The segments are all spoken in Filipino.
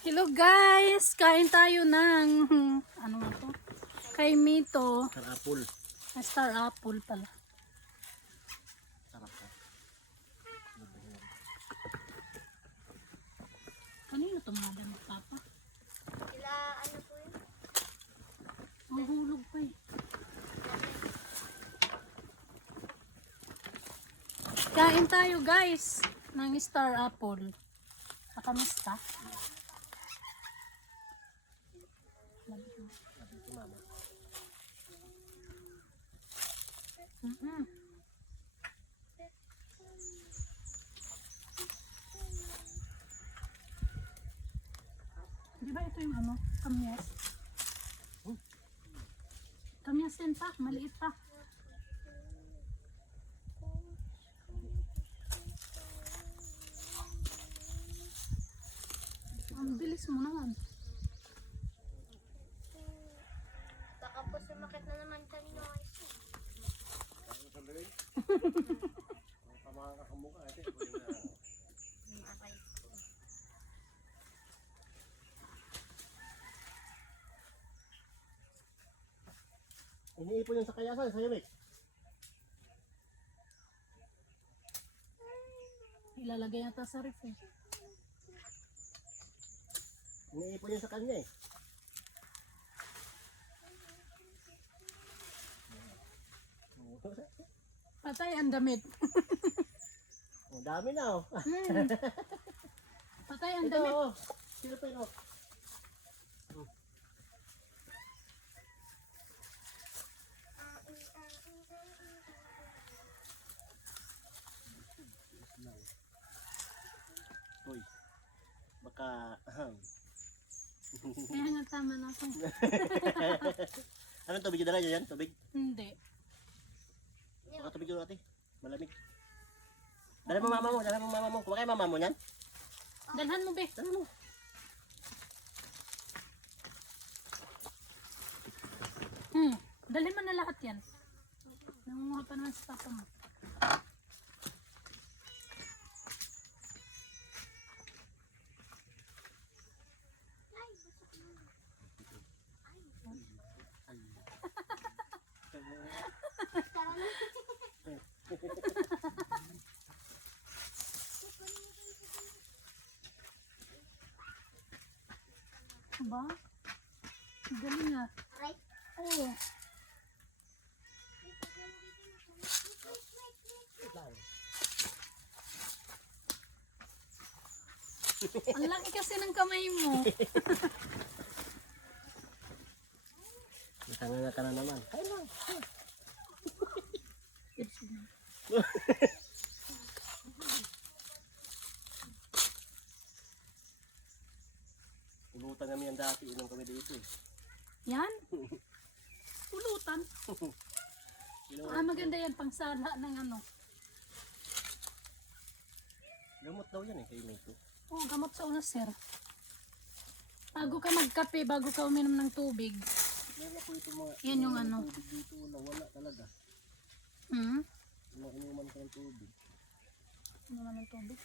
Hello guys! Kain tayo ng ano nga to? Kay Mito. Star apple. Star apple pala. Sarap ka. Kanino to mga damit, Papa? Sila, ano po yun? Ang hulog pa eh. Kain tayo guys ng star apple. Kakamista? Di ba ito yung ano? Kamyas? Kamyas din pa, maliit pa. Ang bilis mo naman. Baka po sumakit na naman kami ng ice. Okay. Iniipon yung sa kayasan, sa'yo, Mick. Ilalagay nata sa ref eh. Iniipon yung sa kanya eh. Patay ang damit. Ang dami na oh. Patay ang Ito damit. oh. Sino pa yun oh. Uy. Baka Kaya nga tama na ako. Anong tubig yung dala nyo yan? Tubig? Hindi. Baka tubig yung ate. Malamig. Dala mo mama mo, dala mo mama mo. Kumakain mama mo yan? Dalhan mo be. Dala mo. Dalhin mo na lahat yan. Nangunguha pa naman sa papa mo. Ba? Galing ah. Aray. Oo. Ang laki kasi ng kamay mo. Natanga ka na naman. Ay lang. Ulutan kami yan dati. Inom kami dito eh. Yan. Pulutan. Maganda yan pang sala ng ano. Gamot daw yan eh. Kayo nito. Oh, gamot sa unas sir. Bago ka magkape, bago ka uminom ng tubig. Meron ako ito mga Yan yung ano. tubig dito na wala talaga. Inuman ka ng tubig. Inuman ng tubig.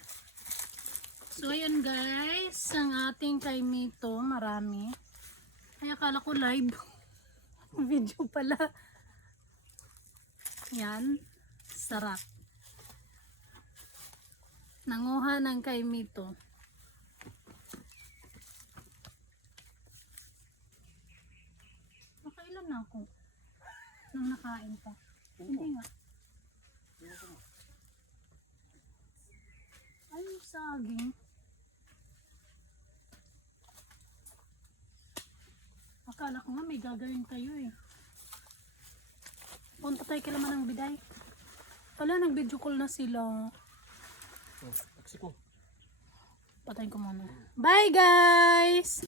So ayun guys, ang ating kay Mito, marami. Ay akala ko live. Video pala. Yan, sarap. Nanguha ng kay Mito. Nakailan na ako nung nakain pa. Hindi nga. Ay, saging. Akala ko nga may gagawin kayo eh. Punta tayo kay Laman ng Biday. Wala, nag-video call na sila. Taksi ko. Patayin ko muna. Bye guys!